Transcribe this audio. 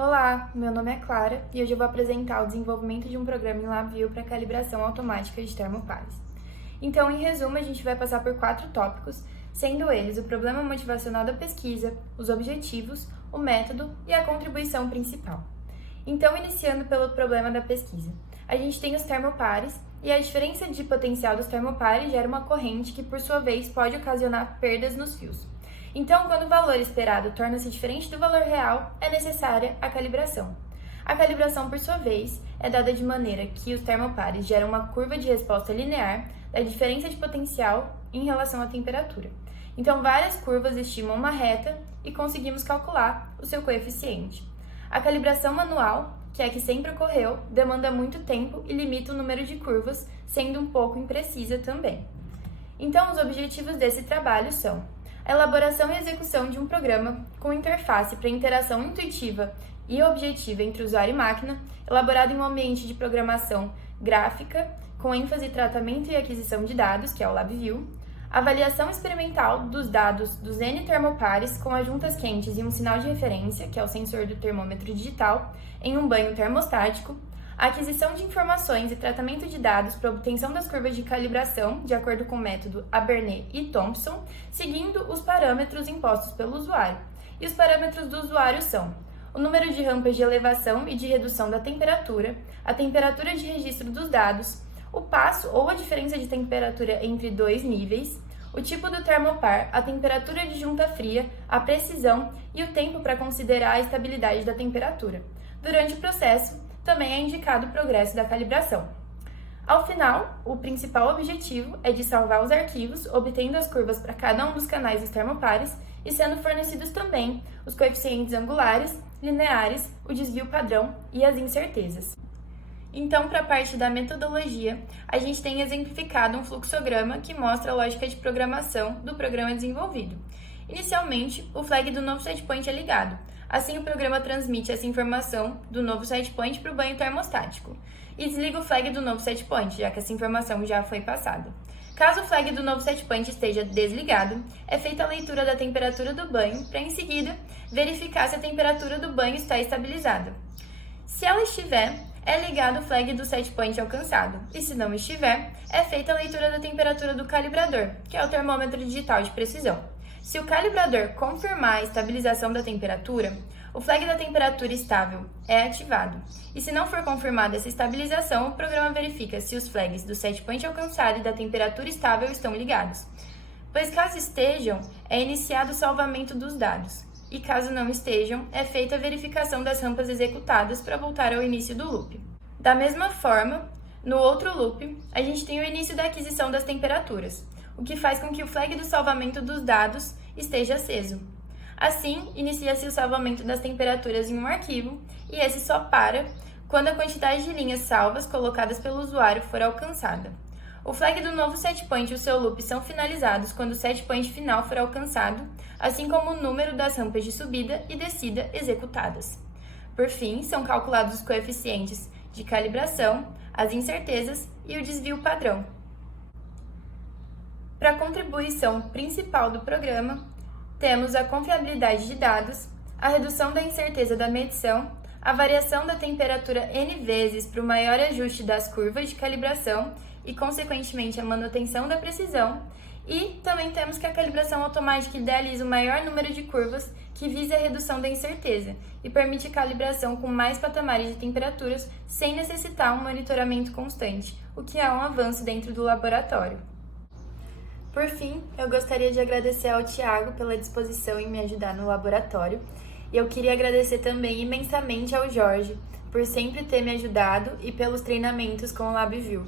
Olá, meu nome é Clara e hoje eu vou apresentar o desenvolvimento de um programa em LabVIEW para calibração automática de termopares. Então, em resumo, a gente vai passar por 4 tópicos, sendo eles o problema motivacional da pesquisa, os objetivos, o método e a contribuição principal. Então, iniciando pelo problema da pesquisa, a gente tem os termopares e a diferença de potencial dos termopares gera uma corrente que, por sua vez, pode ocasionar perdas nos fios. Então, quando o valor esperado torna-se diferente do valor real, é necessária a calibração. A calibração, por sua vez, é dada de maneira que os termopares geram uma curva de resposta linear da diferença de potencial em relação à temperatura. Então, várias curvas estimam uma reta e conseguimos calcular o seu coeficiente. A calibração manual, que é a que sempre ocorreu, demanda muito tempo e limita o número de curvas, sendo um pouco imprecisa também. Então, os objetivos desse trabalho são a elaboração e execução de um programa com interface para interação intuitiva e objetiva entre usuário e máquina, elaborado em um ambiente de programação gráfica, com ênfase em tratamento e aquisição de dados, que é o LabVIEW, avaliação experimental dos dados dos N termopares com adjuntas quentes e um sinal de referência, que é o sensor do termômetro digital, em um banho termostático, a aquisição de informações e tratamento de dados para obtenção das curvas de calibração, de acordo com o método Abernet e Thompson, seguindo os parâmetros impostos pelo usuário. E os parâmetros do usuário são o número de rampas de elevação e de redução da temperatura, a temperatura de registro dos dados, o passo ou a diferença de temperatura entre dois níveis, o tipo do termopar, a temperatura de junta fria, a precisão e o tempo para considerar a estabilidade da temperatura. Durante o processo, também é indicado o progresso da calibração. Ao final, o principal objetivo é de salvar os arquivos, obtendo as curvas para cada um dos canais dos termopares e sendo fornecidos também os coeficientes angulares, lineares, o desvio padrão e as incertezas. Então, para a parte da metodologia, a gente tem exemplificado um fluxograma que mostra a lógica de programação do programa desenvolvido. Inicialmente, o flag do novo setpoint é ligado. Assim, o programa transmite essa informação do novo setpoint para o banho termostático e desliga o flag do novo setpoint, já que essa informação já foi passada. Caso o flag do novo setpoint esteja desligado, é feita a leitura da temperatura do banho para, em seguida, verificar se a temperatura do banho está estabilizada. Se ela estiver, é ligado o flag do setpoint alcançado, e se não estiver, é feita a leitura da temperatura do calibrador, que é o termômetro digital de precisão. Se o calibrador confirmar a estabilização da temperatura, o flag da temperatura estável é ativado. E se não for confirmada essa estabilização, o programa verifica se os flags do setpoint alcançado e da temperatura estável estão ligados. Pois caso estejam, é iniciado o salvamento dos dados. E caso não estejam, é feita a verificação das rampas executadas para voltar ao início do loop. Da mesma forma, no outro loop, a gente tem o início da aquisição das temperaturas, o que faz com que o flag do salvamento dos dados esteja aceso. Assim, inicia-se o salvamento das temperaturas em um arquivo, e esse só para quando a quantidade de linhas salvas colocadas pelo usuário for alcançada. O flag do novo setpoint e o seu loop são finalizados quando o setpoint final for alcançado, assim como o número das rampas de subida e descida executadas. Por fim, são calculados os coeficientes de calibração, as incertezas e o desvio padrão. Para a contribuição principal do programa, temos a confiabilidade de dados, a redução da incerteza da medição, a variação da temperatura N vezes para o maior ajuste das curvas de calibração e, consequentemente, a manutenção da precisão, e também temos que a calibração automática idealiza o maior número de curvas que visa a redução da incerteza e permite a calibração com mais patamares de temperaturas sem necessitar um monitoramento constante, o que é um avanço dentro do laboratório. Por fim, eu gostaria de agradecer ao Thiago pela disposição em me ajudar no laboratório, e eu queria agradecer também imensamente ao Jorge por sempre ter me ajudado e pelos treinamentos com o LabVIEW.